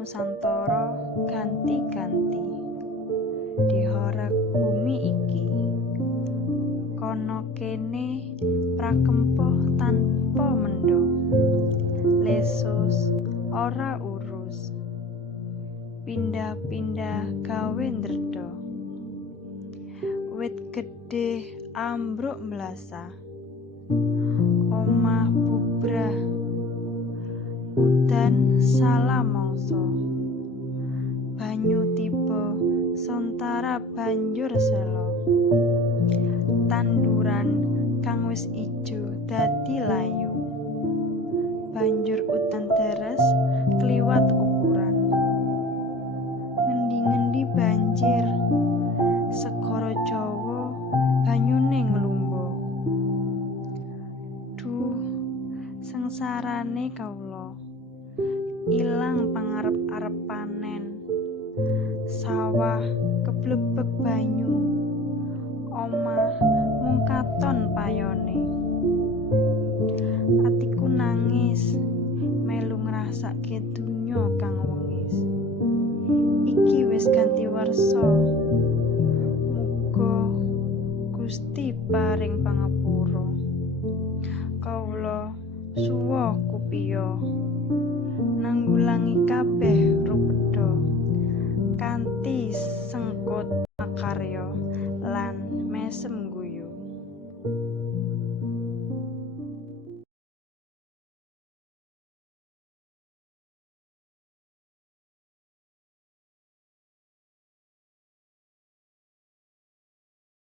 Nusantara ganti-ganti dihorak bumi iki kono kene prakempoh tanpa mendo lesus ora urus pindah-pindah gawe ndredha wit gedhe ambruk mlasa omah bubrah udan salah mangsa banyu tiba sontara banjur selo tanduran kang wis ijo dadi layu banjur udan deres kliwat ukuran ngendi-ngendi banjir segara Jawa banyune nglumba duh sengsarane kawula ilang pangarep-arep panen sawah keblebek banyu omah mung katon payone atiku nangis melu ngrasake donya kang wengis iki wis ganti warsa muga Gusti paring pangapura kawula suwa kupiya nanggulangi kabeh rupedha kanthi sengkut makarya lan mesem